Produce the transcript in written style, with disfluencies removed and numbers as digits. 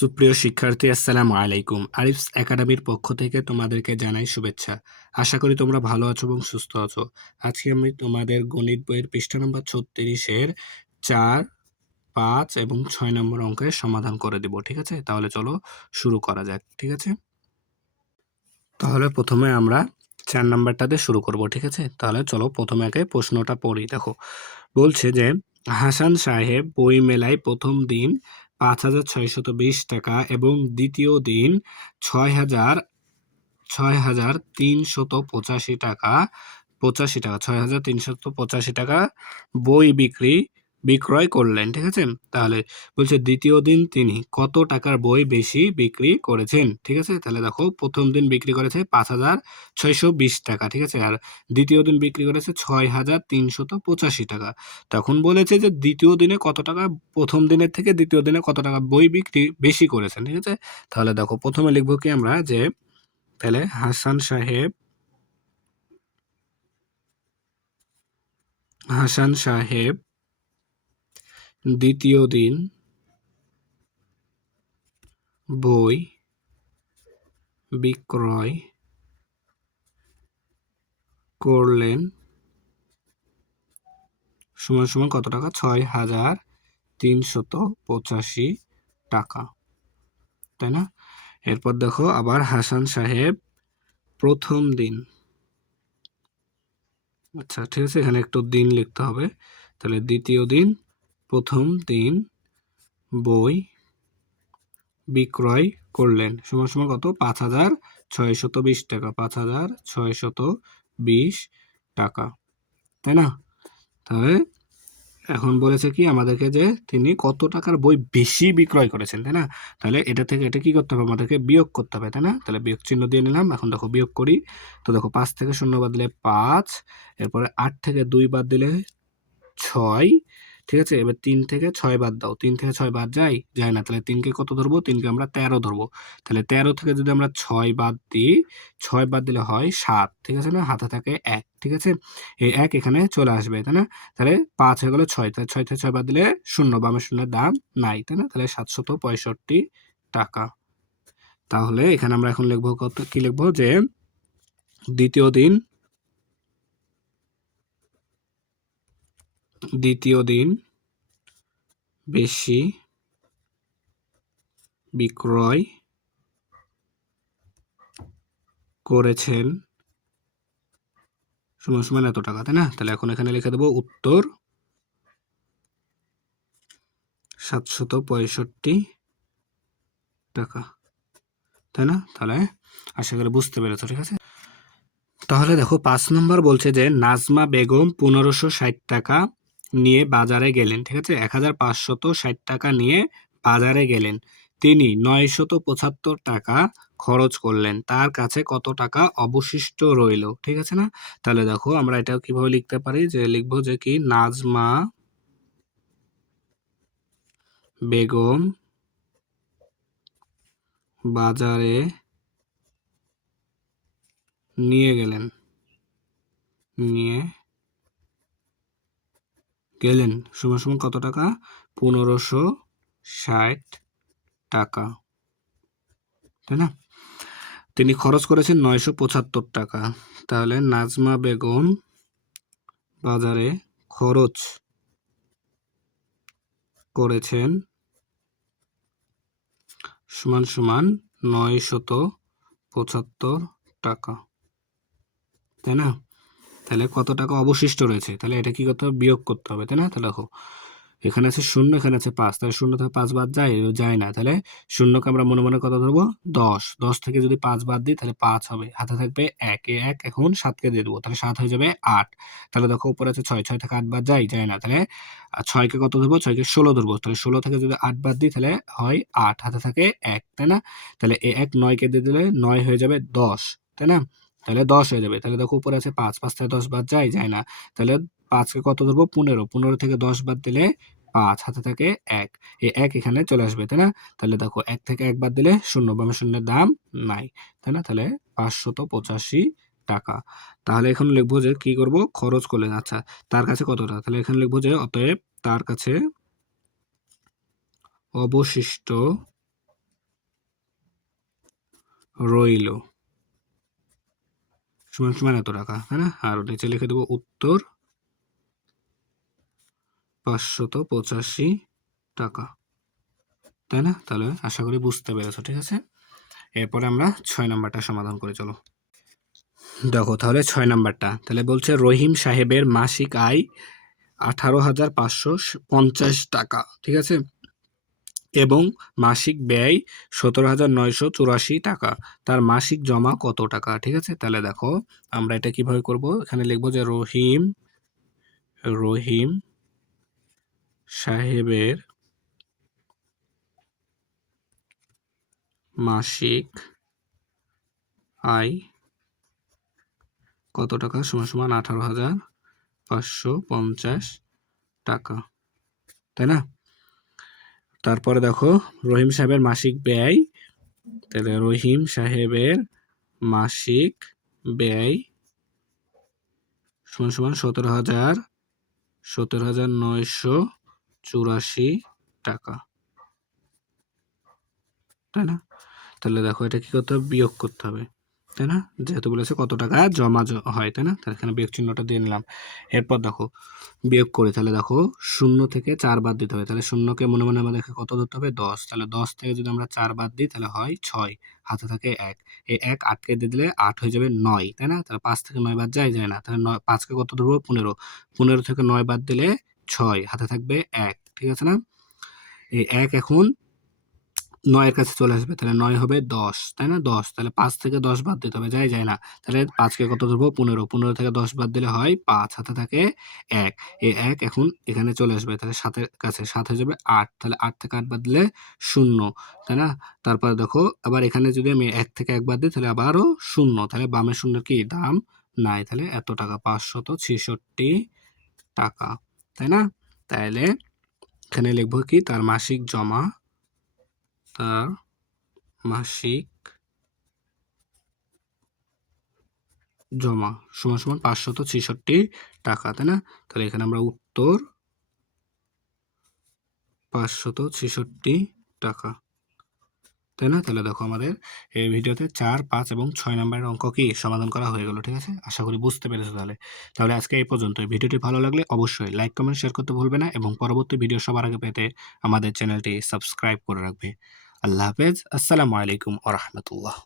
সুপ্রিয় শিক্ষার্থী, আসসালামু আলাইকুম। আরিফস একাডেমির পক্ষ থেকে তোমাদেরকে জানাই শুভেচ্ছা। আশা করি তোমরা ভালো আছো এবং সুস্থ আছো। আজকে আমি তোমাদের গণিত বইয়ের পৃষ্ঠা নম্বর 36-এর 4, 5 এবং 6 নম্বর অঙ্কের সমাধান করে দেব। ঠিক আছে, তাহলে চলো শুরু করা যাক। ঠিক আছে, তাহলে প্রথমে আমরা 4 নাম্বারটাতে শুরু করব। ঠিক আছে, তাহলে চলো প্রথমে আগে প্রশ্নটা পড়ি। দেখো, বলছে যে হাসান সাহেব বই মেলায় প্রথম দিন 5,620 টাকা এবং দ্বিতীয় দিন 6,385 টাকা বই বিক্রয় করলেন। ঠিক আছে, তাহলে বলছে দ্বিতীয় দিন তিনি কত টাকার বই বেশি বিক্রি করেছেন। ঠিক আছে, তাহলে দেখো প্রথম দিন বিক্রি করেছে 5,620 টাকা। ঠিক আছে, আর দ্বিতীয় দিন বিক্রি করেছে 6,385 টাকা। তখন বলেছে যে দ্বিতীয় দিনে কত টাকা, প্রথম দিনের থেকে দ্বিতীয় দিনে কত টাকা বই বিক্রি বেশি করেছেন। ঠিক আছে, তাহলে দেখো প্রথমে লিখবো কি আমরা, যে তাহলে হাসান সাহেব দ্বিতীয় দিন বই বিক্রয় করলেন সমান সমান কত টাকা, 6,385 টাকা, তাই না? এরপর দেখো আবার হাসান সাহেব প্রথম দিন, আচ্ছা ঠিক আছে, এখানে একটু দিন লিখতে হবে। তাহলে দ্বিতীয় দিন প্রথম দিন বই বিক্রয় করলেন সমান সমান কত, 5,620 টাকা, 5,620 টাকা, তাই না? তাহলে এখন বলেছে কি আমাদেরকে, যে তিনি কত টাকার বই বেশি বিক্রয় করেছেন, তাই না? তাহলে এটা থেকে এটা কি করতে হবে, আমাদেরকে বিয়োগ করতে হবে, তাই না? তাহলে বিয়োগ চিহ্ন দিয়ে নিলাম। এখন দেখো বিয়োগ করি। তো দেখো 5 থেকে 0 বাদ দিলে 5, এরপরে 8 থেকে 2 বাদ দিলে 6। ঠিক আছে, এবার 3 থেকে 6 বাদ দাও। 3 থেকে 6 বাদ যায় না। তাহলে 3কে কত ধরবো, 3কে আমরা 13 ধরবো। তাহলে 13 থেকে যদি আমরা 6 বাদ দিই, 6 বাদ দিলে হয় 7। ঠিক আছে না, হাতে থাকে 1। ঠিক আছে, এই 1 এখানে চলে আসবে, তাই না? তাহলে 5 হয়ে গেল 6, তাহলে 6 থেকে 6 বাদ দিলে 0, বামের শূন্যের দাম নাই, তাই না? তাহলে 765 টাকা। তাহলে এখানে আমরা এখন লিখবো কত, কি লিখবো, যে দ্বিতীয় দিন বেশি বিক্রয় করেছেন সমান সমান এত টাকা, তাই না? তাহলে এখন এখানে লিখে দেবো উত্তর 765 টাকা, তাই না? তাহলে আশা করি বুঝতে পেরেছো। ঠিক আছে, তাহলে দেখো 5 নম্বর বলছে যে নাজমা বেগম 1,560 টাকা নিয়ে বাজারে গেলেন। ঠিক আছে, 1,560 টাকা নিয়ে বাজারে গেলেন। তিনি 975 টাকা খরচ করলেন। তার কাছে কত টাকা অবশিষ্ট রইল। ঠিক আছে না? তাহলে দেখো আমরা এটাও কিভাবে লিখতে পারি, যে লিখবো যে কি, নাজমা বেগম বাজারে নিয়ে গেলেন সমান সমান কত টাকা, 1,560 টাকা, তাই না? তিনি খরচ করেছেন 975 টাকা। তাহলে নাজমা বেগম বাজারে খরচ করেছেন সমান সমান 975 টাকা, তাই না? তাহলে কত টাকা অবশিষ্ট রয়েছে, তাহলে এটা কি করতে হবে, বিয়োগ করতে হবে, তাই না? তাহলে দেখো এখানে আছে 0, এখানে আছে 5, তাহলে 0 থেকে 5 বাদ যায় না। তাহলে শূন্যকে আমরা মনে মনে কত ধরবো, 10। 10 থেকে যদি 5 বাদ দিই তাহলে 5 হবে, হাতে থাকবে 1। 1 এখন 7কে দিয়ে দেবো, তাহলে 7 হয়ে যাবে 8। তাহলে দেখো উপরে আছে 6, 6 থেকে 8 বাদ যায় না। তাহলে 6কে কত ধরবো, 6কে 16 ধরবো। তাহলে 16 থেকে যদি 8 বাদ দিই তাহলে হয় 8, হাতে থাকে 1, তাই না? তাহলে এই 1 9কে দিয়ে দিলে 9 হয়ে যাবে 10, তাই না? তাহলে 10 হয়ে যাবে। তাহলে দেখো উপরে আছে 5, 5 থেকে 10 বাদ যায় না। তাহলে 5কে কত ধরবো, 15। 15 থেকে 10 বাদ দিলে 5, হাতে থাকে 1। এই 1 এখানে চলে আসবে, তাই না? তাহলে দেখো 1 থেকে 1 বাদ দিলে 0, বামে শূন্যের দাম নাই, তাই না? তাহলে 585 টাকা। তাহলে এখন লিখবো যে কি করব, খরচ করলেন। আচ্ছা, তার কাছে কত টাকা, তাহলে এখানে লিখবো যে অতএব তার কাছে অবশিষ্ট রইল সমান সমান এত টাকা, তাই না? আর নিচে লিখে দেবো উত্তর 585 টাকা, তাই না? তাহলে আশা করি বুঝতে পেরেছো, ঠিক আছে? এরপরে আমরা 6 নাম্বারটা সমাধান করে চলো। দেখো তাহলে 6 নাম্বারটা তাহলে বলছে রহিম সাহেবের মাসিক আয় 18,550 টাকা, ঠিক আছে, এবং মাসিক ব্যয় 17,984 টাকা। তার মাসিক জমা কত টাকা? ঠিক আছে, তাহলে দেখো আমরা এটা কিভাবে করব, এখানে লিখবো যে রহিম সাহেবের মাসিক আয় কত টাকা সমান সমান 18,550 টাকা, তাই না? তারপরে দেখো রহিম সাহেবের মাসিক ব্যয়, তাহলে রহিম সাহেবের মাসিক ব্যয় সমান সমান 17,984 টাকা, তাই না? তাহলে দেখো এটা কি করতে হবে, বিয়োগ করতে হবে, তাই না? যেহেতু বলেছে কত টাকা জমা হয়, তাই না? তাহলে এখানে বিয়োগ চিহ্নটা দিয়ে নিলাম। এরপর দেখো বিয়োগ করে, তাহলে দেখো 0 থেকে 4 বাদ দিতে হবে, তাহলে শূন্যকে মনে মনে আমাদেরকে কত ধরতে হবে, 10। তাহলে 10 থেকে যদি আমরা 4 বাদ দিই তাহলে হয় 6, হাতে থাকে 1, এই 1 8কে দিয়ে দিলে 8 হয়ে যাবে 9, তাই না? তাহলে 5 থেকে 9 বাদ যায় না, তাহলে 5কে কত ধরবো, 15 থেকে 9 বাদ দিলে 6, হাতে থাকবে 1, ঠিক আছে না? এই 1 এখন 9 এর কাছে চলে আসবে, তাহলে 9 হবে 10, তাই না? 10, তাহলে 5 থেকে 10 বাদ দিতে হবে, যায় না, তাহলে 5কে কত ধরবো, 15 থেকে 10 বাদ দিলে হয় 5, হাতে থাকে 1, এই 1 এখন এখানে চলে আসবে, তাহলে 7 এর কাছে 7 হয়ে যাবে 8, তাহলে 8 থেকে 8 বাদ দিলে 0, তাই না? তারপর দেখো আবার এখানে যদি আমি 1 থেকে 1 বাদ দিই তাহলে আবারও 0, তাহলে বামের শূন্যের কি দাম নাই, তাহলে এত টাকা 566 টাকা, তাই না? তাহলে এখানে লিখবো কি, তার মাসিক জমা, তার মাসিক জমা সমান সমান 566 টাকা, তাই না? তাহলে এখানে আমরা উত্তর 566 টাকা, তাই না? তাহলে দেখো আমাদের এই ভিডিওতে 4, 5 এবং 6 নাম্বারের অঙ্ক কি সমাধান করা হয়ে গেল, ঠিক আছে? আশা করি বুঝতে পেরেছো। তাহলে আজকে এই পর্যন্ত। ভিডিওটি ভালো লাগলে অবশ্যই লাইক, কমেন্ট, শেয়ার করতে ভুলবে না এবং পরবর্তী ভিডিও সবার আগে পেতে আমাদের চ্যানেলটি সাবস্ক্রাইব করে রাখবে। আল্লাহ হাফেজ, আসসালামু আলাইকুম ওয়া রাহমাতুল্লাহ।